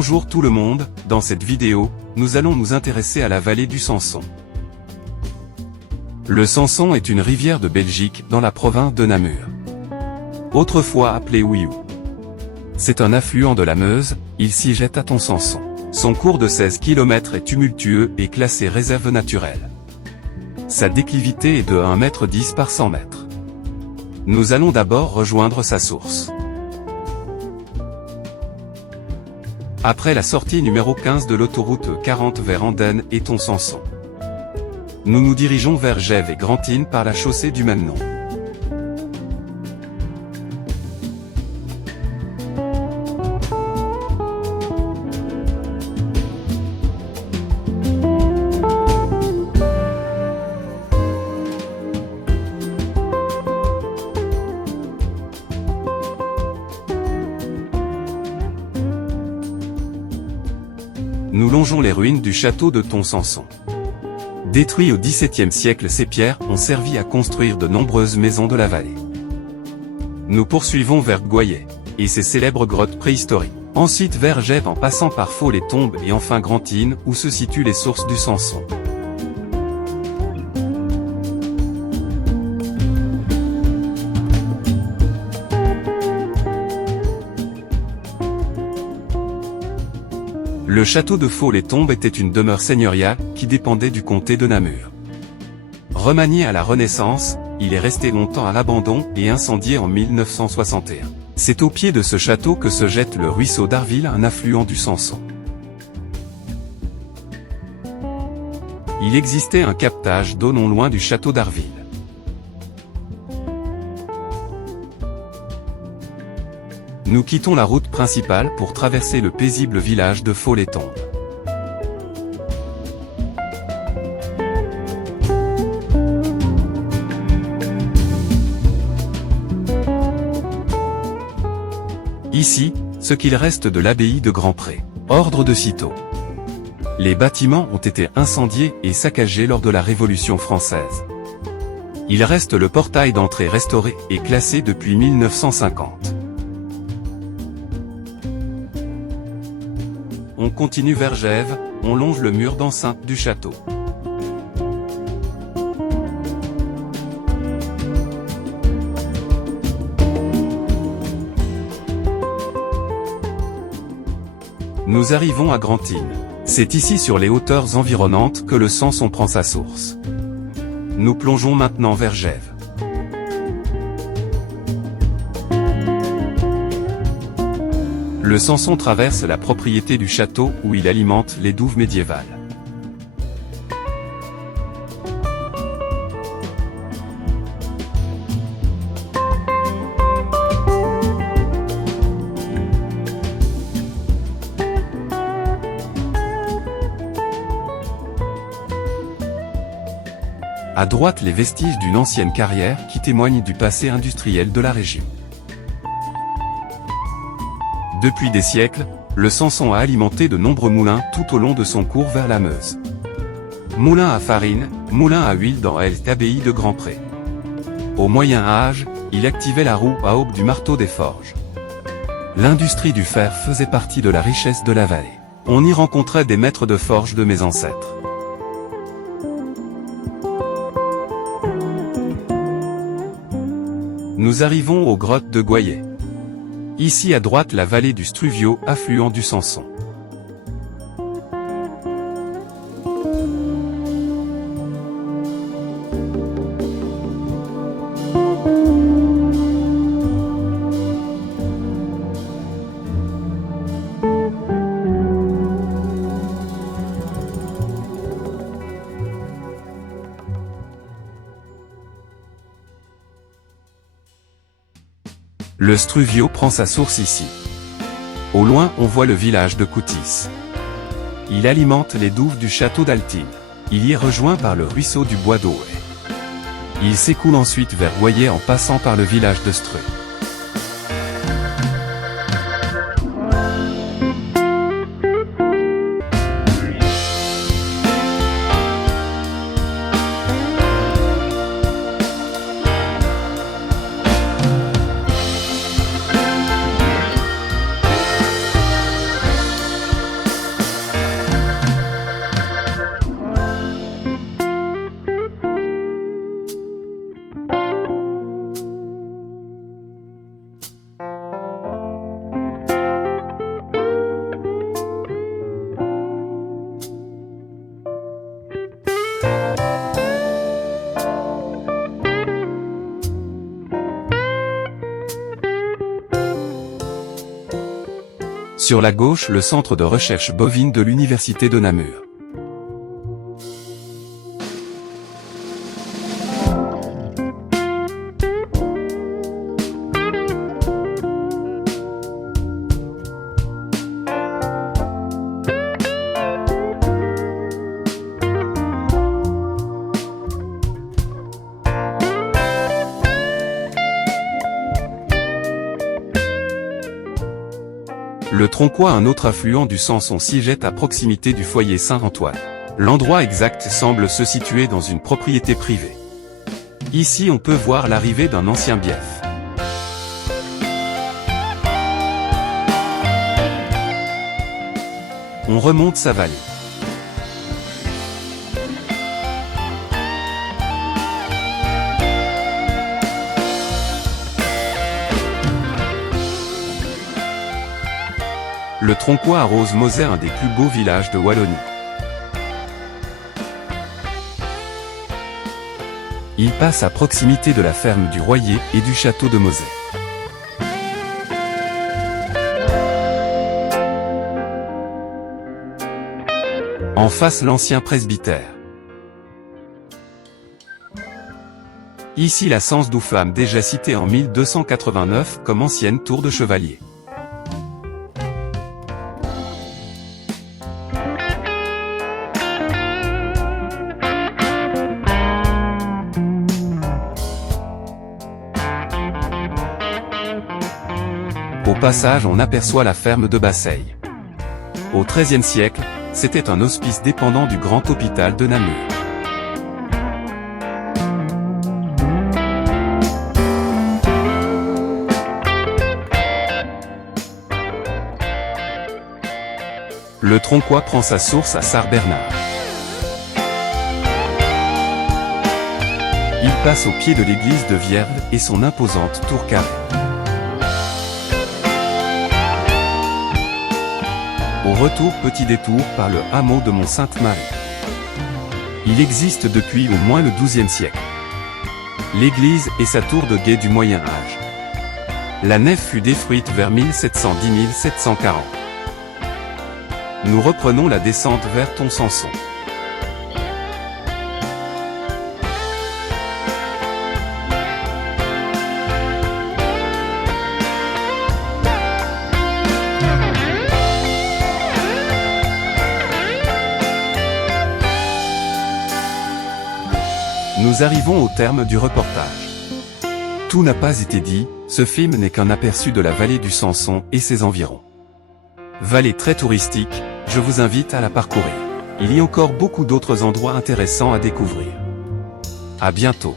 Bonjour tout le monde, dans cette vidéo, nous allons nous intéresser à la vallée du Samson. Le Samson est une rivière de Belgique, dans la province de Namur. Autrefois appelée Ouillou. C'est un affluent de la Meuse, il s'y jette à Tons-Samson. Son cours de 16 km est tumultueux et classé réserve naturelle. Sa déclivité est de 1,10 m par 100 m. Nous allons d'abord rejoindre sa source. Après la sortie numéro 15 de l'autoroute 40 vers Andenne et Tons-Samson, nous nous dirigeons vers Gèves et Grantines par la chaussée du même nom. Nous longeons les ruines du château de Tons-Samson. Détruits au XVIIe siècle, ces pierres ont servi à construire de nombreuses maisons de la vallée. Nous poursuivons vers Goyet et ses célèbres grottes préhistoriques. Ensuite vers Gèves en passant par Faux-les-Tombes et enfin Grantines où se situent les sources du Samson. Le château de Faux-les-Tombes était une demeure seigneuriale qui dépendait du comté de Namur. Remanié à la Renaissance, il est resté longtemps à l'abandon et incendié en 1961. C'est au pied de ce château que se jette le ruisseau d'Arville, un affluent du Samson. Il existait un captage d'eau non loin du château d'Arville. Nous quittons la route principale pour traverser le paisible village de Faux-les-Tombes. Ici, ce qu'il reste de l'abbaye de Grandpré. Ordre de Cîteaux. Les bâtiments ont été incendiés et saccagés lors de la Révolution française. Il reste le portail d'entrée restauré et classé depuis 1950. On continue vers Gèves, on longe le mur d'enceinte du château. Nous arrivons à Grantines. C'est ici sur les hauteurs environnantes que le Samson prend sa source. Nous plongeons maintenant vers Gèves. Le Samson traverse la propriété du château où il alimente les douves médiévales. À droite, les vestiges d'une ancienne carrière qui témoignent du passé industriel de la région. Depuis des siècles, le Samson a alimenté de nombreux moulins tout au long de son cours vers la Meuse. Moulin à farine, moulin à huile dans l'abbaye de Grandpré. Au Moyen Âge, il activait la roue à aube du marteau des forges. L'industrie du fer faisait partie de la richesse de la vallée. On y rencontrait des maîtres de forge de mes ancêtres. Nous arrivons aux grottes de Goyet. Ici à droite la vallée du Struvio, affluent du Samson. Le Struvio prend sa source ici. Au loin, on voit le village de Coutis. Il alimente les douves du château d'Altine. Il y est rejoint par le ruisseau du Bois d'Aué. Il s'écoule ensuite vers Goyet en passant par le village de Streu. Sur la gauche, le centre de recherche bovine de l'université de Namur. Le Tronquoy, un autre affluent du Sanson, s'y jette à proximité du foyer Saint-Antoine. L'endroit exact semble se situer dans une propriété privée. Ici on peut voir l'arrivée d'un ancien bief. On remonte sa vallée. Le Tronquoy arrose Moser, un des plus beaux villages de Wallonie. Il passe à proximité de la ferme du Royer et du château de Moser. En face, l'ancien presbytère. Ici la Cense d'Ouffam, déjà citée en 1289 comme ancienne tour de chevalier. Au passage, on aperçoit la ferme de Basseilles. Au XIIIe siècle, c'était un hospice dépendant du grand hôpital de Namur. Le Tronquoy prend sa source à Sart-Bernard. Il passe au pied de l'église de Vierve et son imposante tour carrée. Au retour, petit détour par le hameau de Mont-Sainte-Marie. Il existe depuis au moins le XIIe siècle. L'église et sa tour de guet du Moyen Âge. La nef fut détruite vers 1710-1740. Nous reprenons la descente vers Tons-Sanson. Nous arrivons au terme du reportage. Tout n'a pas été dit, ce film n'est qu'un aperçu de la vallée du Sanson et ses environs. Vallée très touristique, je vous invite à la parcourir. Il y a encore beaucoup d'autres endroits intéressants à découvrir. À bientôt.